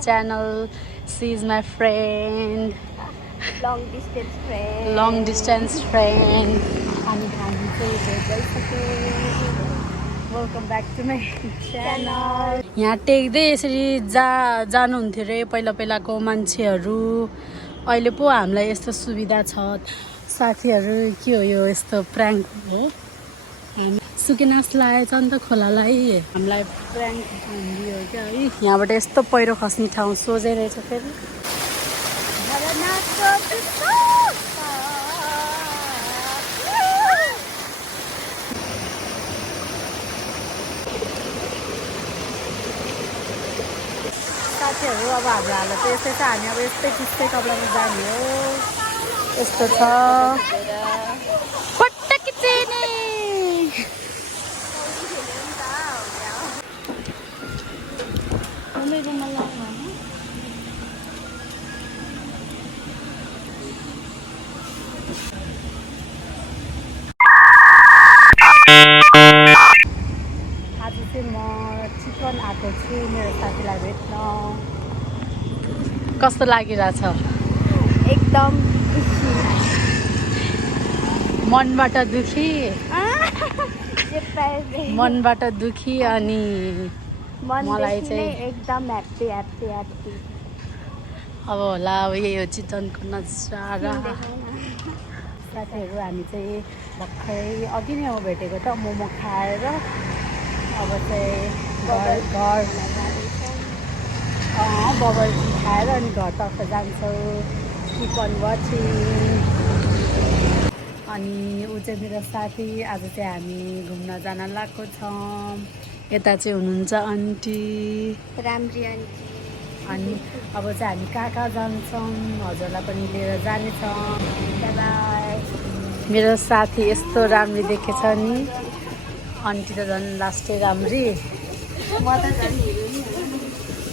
channel. She is my friend. Long distance friend. Long distance friend. Welcome back to my channel. यहाँ टेक्दै यसरी जानुहुन्थ्यो रे पहिलाको मान्छेहरू। अहिले पो हामीलाई यस्तो सुविधा छ। साथीहरू के हो यो यस्तो प्र्याङ्क हो। हामी सुकेनास लागेछ नि त खोलालाई। हामीलाई प्र्याङ्क दियो क्या है। यहाँबाट यस्तो पहिरो खस्ने ठाउँ सोझै रहेछ फेरि। साथीहरू अब हाम्रो हालत चाहिँ यस्तै छ। हामी अब यस्तै किस्तै कपडामा जाने हो। यस्तो छ पट्टकी चिनी। आज चाहिँ म चिकन आएको छु मेरो साथीलाई भेट्न। कस्तो लागिरहेछ? एकदम मनबाट दुखी मनबाट दुखी अनि मलाई चाहिँ एकदम ह्याप्पी ह्याप्पी ह्याप्पी। अब होला अब यही हो चितवनको नजारा। साथीहरू हामी चाहिँ भर्खरै अघि नै अब भेटेको त मोमो खाएर अब चाहिँ घर बबल टी खाएर अनि घरतर्फ जान्छौँ। Chicken watching. अनि ऊ चाहिँ मेरो साथी। आज चाहिँ हामी घुम्न जान लागेको छौँ। यता चाहिँ हुनुहुन्छ आन्टी राम्री आन्टी। अनि अब चाहिँ हामी कहाँ जान्छौँ हजुरलाई पनि लिएर जानेछौँ। बाई। मेरो साथी यस्तो राम्री देखेछ नि। आन्टी त झन् लास्टै राम्री। म त झन् हिरोइन।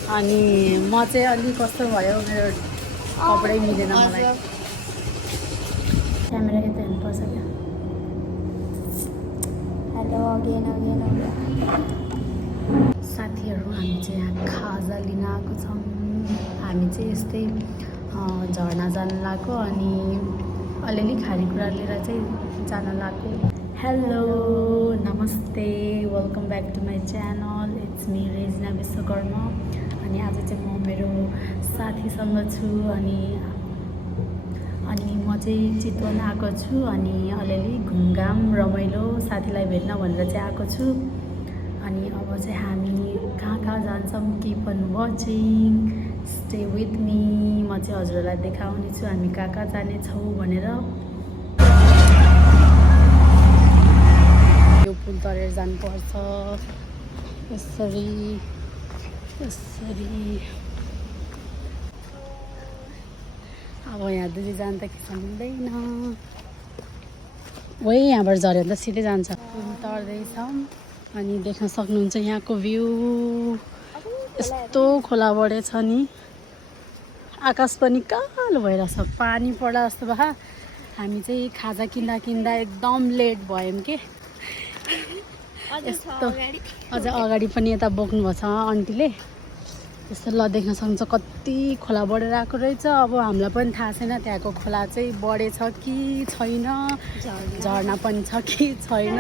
अनि म चाहिँ अलिक कस्तो भयो मेरो कपडै मिलेन मलाई। क्यामेरा यता हेर्नुपर्छ क्या। Hello again again again. साथीहरू हामी चाहिँ यहाँ खाजा लिन आएको छौँ। हामी चाहिँ यस्तै झर्ना जान लागेको अनि अलिअलि खानेकुरा लिएर चाहिँ जान लागेको। हेलो नमस्ते welcome back to my channel. It's me Regina Vishwakarma. अनि आज चाहिँ म मेरो साथीसँग छु अनि म चाहिँ चितवन आएको छु अनि अलिअलि घुमघाम रमाइलो साथीलाई भेट्न भनेर चाहिँ आएको छु। अनि अब चाहिँ हामी कहाँ जान्छौँ keep on watching stay with me. म चाहिँ हजुरलाई देखाउने छु हामी कहाँ जानेछौँ भनेर। यो पुल तरेर जानुपर्छ यसरी यसरी। अब यहाँ दुई जान त कि मिल्दैन। वही यहाँबाट झऱ्यो भने त सिधै जान्छ। पुल तर्दैछौँ अनि देख्न सक्नुहुन्छ यहाँको भ्यू। यस्तो खोला बढेछ नि। आकाश पनि कालो भइरहेछ पानी पर्दा जस्तो भए। हामी चाहिँ खाजा किन्दा एकदम लेट भयौँ कि। यस्तो अझ अगाडि पनि यता बोक्नुभएको छ आन्टीले। यस्तो ल देख्न सक्नुहुन्छ कति खोला बढेर आएको रहेछ। अब हामीलाई पनि थाहा छैन त्यहाँको खोला चाहिँ बढेछ कि छैन, झर्ना पनि छ कि छैन।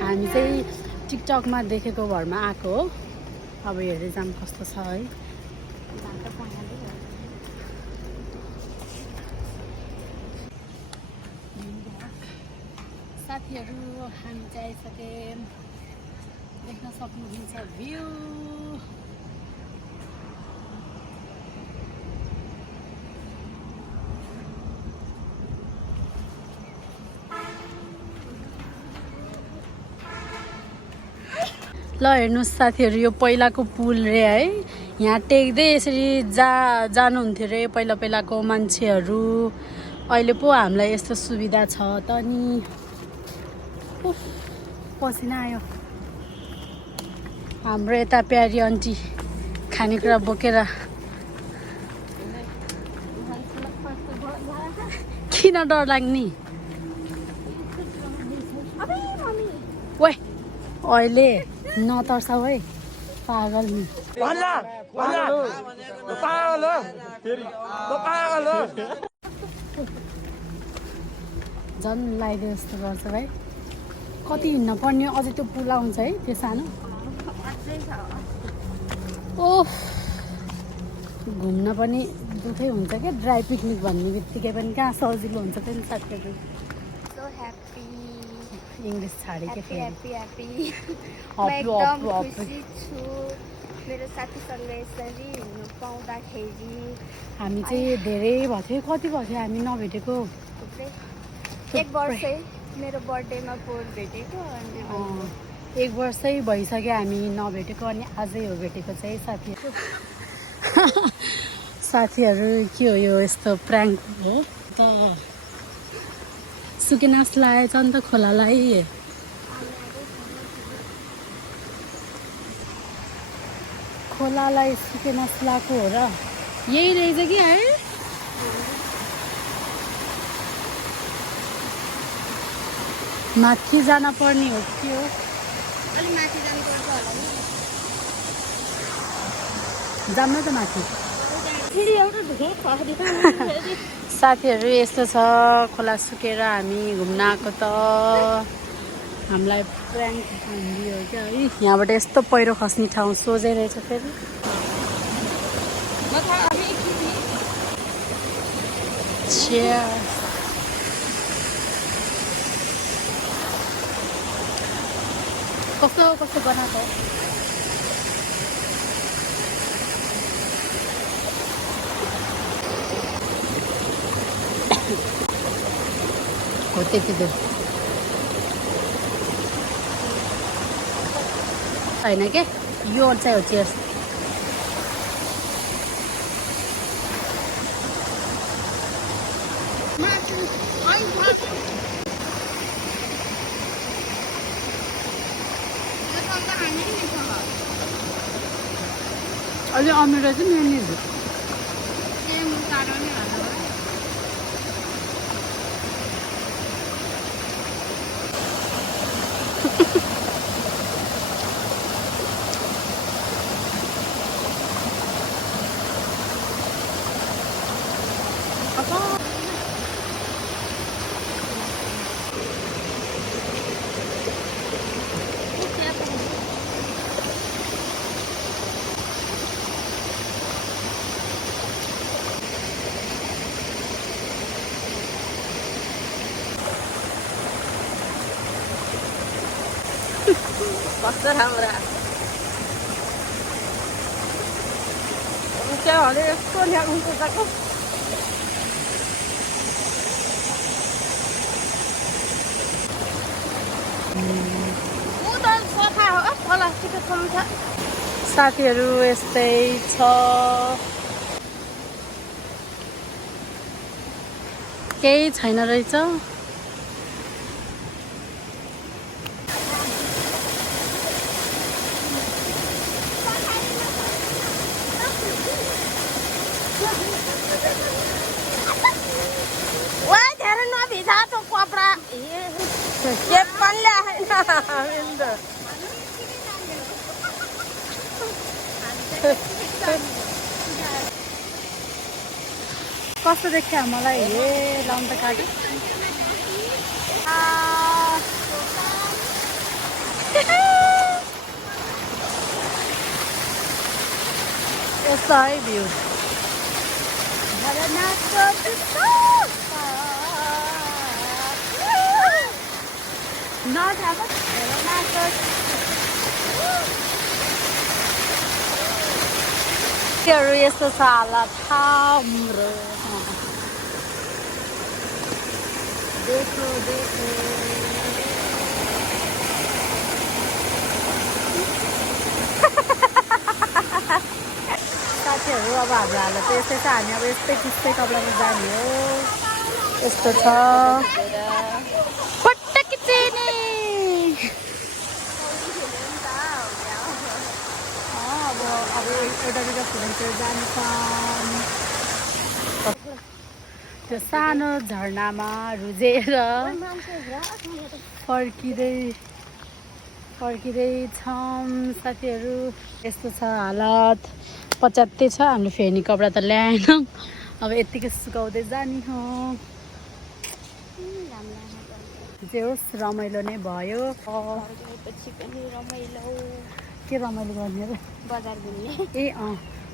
हामी चाहिँ टिकटकमा देखेको भरमा आएको हो। अब हेर्दै जाम कस्तो छ है। साथीहरू हामी चाहिँ आइसक्यौँ। देख्न सक्नुहुन्छ भ्यू। ल हेर्नुहोस् साथीहरू यो पहिलाको पुल रे है। यहाँ टेक्दै यसरी जानुहुन्थ्यो रे पहिलाको मान्छेहरू। अहिले पो हामीलाई यस्तो सुविधा छ त नि। पसिना आयो। हाम्रो यता प्यारी आन्टी खानेकुरा बोकेर किन डर लाग्ने? ओए अहिले नतर्साऊ है। पागल नि झन् लगाइदियो जस्तो गर्छ भाइ कति हिँड्न पर्ने अझै त्यो पुल आउँछ है त्यो सानो ओह घुम्न पनि दुःखै हुन्छ क्या ड्राई पिकनिक भन्ने बित्तिकै पनि कहाँ सजिलो हुन्छ त्यो साथीहरू इङ्ग्लिस छाडे के मेरो साथीसँग यसरी हिँड्नु पाउँदाखेरि हामी चाहिँ धेरै भएको थियो कति भएको थियो हामी नभेटेको एक वर्षै मेरो बर्थडेमा पोहोर भेटेको अनि एक वर्षै भइसक्यो हामी नभेटेको अनि आजै हो भेटेको चाहिँ साथीहरू साथीहरू के हो यो यस्तो प्र्याङ्क हो त सुकेनास लगाएछ नि त खोलालाई खोलालाई सुकेनास लगाएको हो र यही रहेछ कि है माथि जान पर्ने हो कि हो जान्न त माथि साथीहरू यस्तो छ खोला सुकेर हामी घुम्न आएको त हामीलाई प्र्याङ्क भनिदियो क्या है यहाँबाट यस्तो पहिरो खस्ने ठाउँ सोझै रहेछ फेरि कस्तो कस्तो बनाएको हो त्यति त्यो होइन के यो चाहिँ हो चेयर्स अझै अमिरो चाहिँ मेनिज कस्तो राम्रो त्यहाँले यस्तो ल्याउनु खोजेको साथीहरू यस्तै छ केही छैन रहेछ कस्तो देख्यो मलाई हे लाउन त काट्यो यस्तो है भ्यू यस्तो छ हालत हाम्रो देखो देखो साथीहरू अब हाम्रो हालत यस्तै छ हामी अब यस्तै किस्तै कपडामा जाने हो यस्तो छ अब एउटा जग्गा फुटेर जान्छ त्यो सानो झरनामा रुजेर फर्किँदै फर्किँदैछौँ साथीहरू। यस्तो छ हालत, पच्यात्तै छ। हाम्रो फेर्ने कपडा त ल्याएनौँ, अब यत्तिकै सुकाउँदै जाने हो। जे होस् रमाइलो नै भयो। पछि पनि रमाइलो। के रमाइलो गर्ने र बजार घुम्ने। ए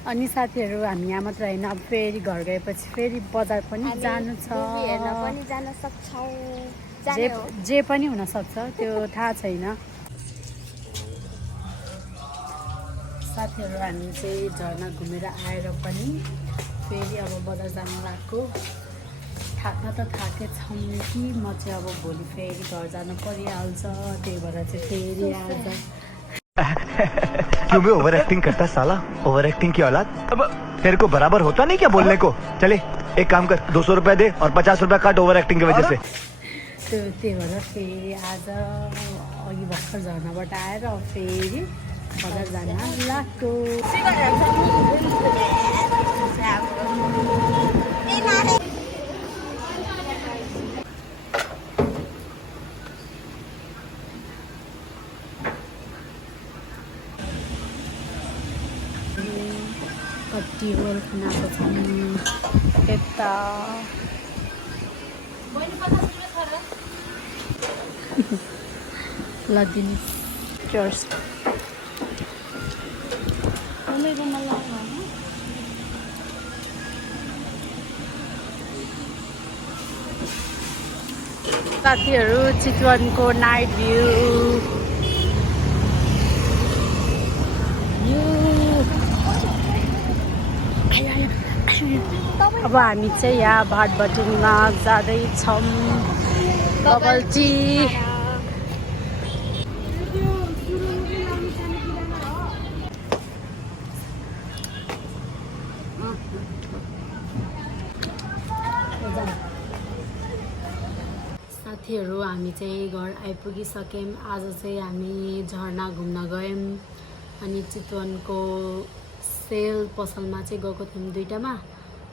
अनि साथीहरू हामी यहाँ मात्र होइन, अब फेरि घर गएपछि फेरि बजार पनि जानु छ। मुभी हेर्न पनि जान सक्छौँ। जे पनि हुनसक्छ, त्यो थाहा छैन। साथीहरू हामी चाहिँ झर्ना घुमेर आएर पनि फेरि अब बजार जानु लाग्यो। थाक्न त थाकेछौँ कि म चाहिँ अब भोलि फेरि घर जानु परिहाल्छ, त्यही भएर चाहिँ फेरि आज क्यों भी ओवर एक्टिंग करता साला, ओवर एक्टिंग की औलाद। अब तेरे को बराबर होता नहीं क्या बोलने को। चले एक काम कर, 200 रुपया दे और 50 रुपया काट ओवर एक्टिंग की वजह से। त्यही भएर फेरि आज अघि भर्खर झर्नाबाट आएर फेरि बजार जान लाग्यो। कति रोल खानाको छौँ यता। लदिनी चर्च साथीहरू, चितवनको नाइट भ्यू। अब हामी चाहिँ यहाँ भाटबटिङमा जाँदैछौँ। Bubble tea. साथीहरू हामी चाहिँ घर आइपुगिसक्यौँ। आज चाहिँ हामी झर्ना घुम्न गयौँ अनि चितवनको सेल पसलमा चाहिँ गएको थियौँ दुईटामा।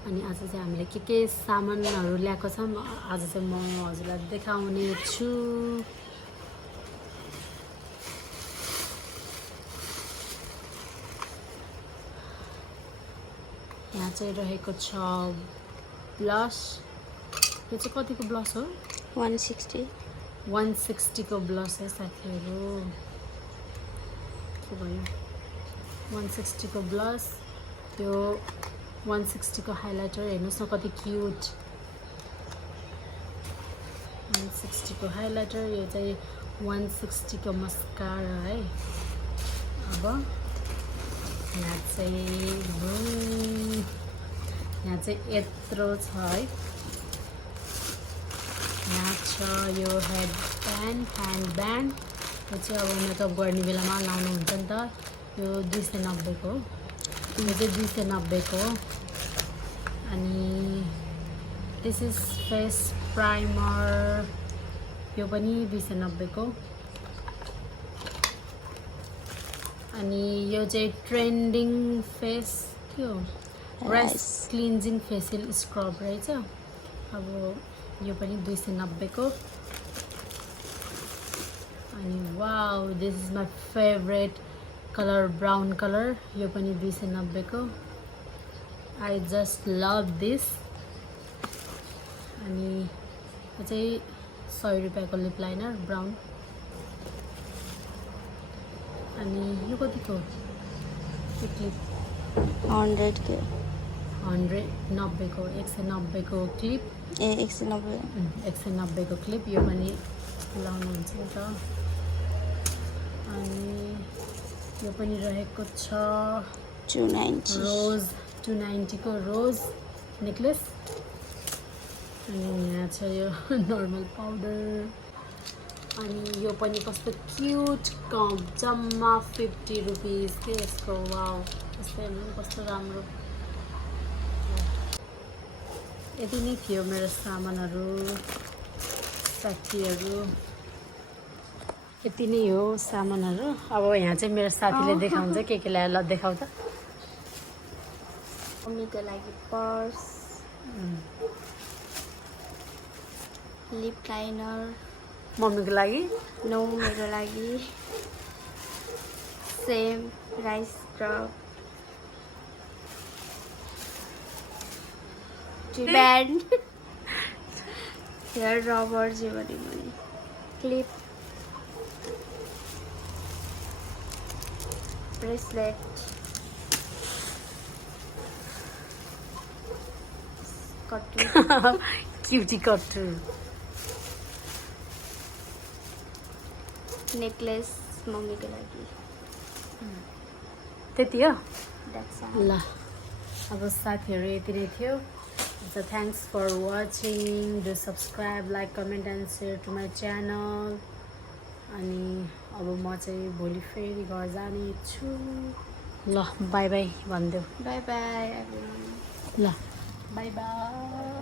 अनि आज चाहिँ हामीले के सामानहरू ल्याएको छौँ आज चाहिँ म हजुरलाई देखाउने छु। यहाँ चाहिँ रहेको छ ब्लस। यो चाहिँ कतिको ब्लस हो? 160 को ब्लस है साथीहरू। के भयो 160 को ब्लस। त्यो 160 को हाइलाइटर हेर्नुहोस् न कति क्युट। 160 को हाइलाइटर। यो चाहिँ 160 को मस्कारा है। अब यहाँ चाहिँ यत्रो छ है। यहाँ छ यो ह्यान्ड ब्यान्ड। यो चाहिँ अब मेकअप गर्ने बेलामा लाउनुहुन्छ नि त। यो 290 को। यो चाहिँ 290 को। अनि दिस इज फेस प्राइमर। यो पनि 290 को। अनि यो चाहिँ ट्रेन्डिङ फेस के हो राइस क्लिन्जिङ फेसियल स्क्रब रहेछ। अब यो पनि 290 को। अनि wow this is my favourite colour brown colour. यो पनि 290 को। I just love this. अनि यो चाहिँ 100 रुपियाँको लिप लाइनर ब्राउन। अनि यो कतिको क्लिप? 100 के 190 को 190 को क्लिप। 190 को क्लिप। यो पनि लाउनुहुन्छ नि त। अनि यो पनि रहेको छ 290 रोज 290 को रोज नेकलेस। अनि यहाँ छ यो नर्मल पाउडर। अनि यो पनि कस्तो क्युट कप जम्मा 50 रुपिस के यसको। वाउ यस्तो हेर्नु कस्तो राम्रो। यति नै थियो मेरो सामानहरू साथीहरू। यति नै हो सामानहरू। अब यहाँ चाहिँ मेरो साथीले देखाउँछ के ल्याएर। ल देखाउ त। मम्मीको लागि पर्स, लिप लाइनर। मम्मीको लागि? नो मेरो लागि। Same rice scrub band hair rubber जे भने पनि क्लिप ब्रेसलेट कट्टु क्युटी कट्टु नेकलेस मम्मीको लागि त्यति हो That's all. ल अब साथीहरू यति नै थियो So thanks for watching. Do subscribe, like, comment and share to my channel. अनि अब म चाहिँ भोलि फेरि घर जाने छु ल बाई बाई भनिदेऊ Bye bye everyone. ल बाई बाई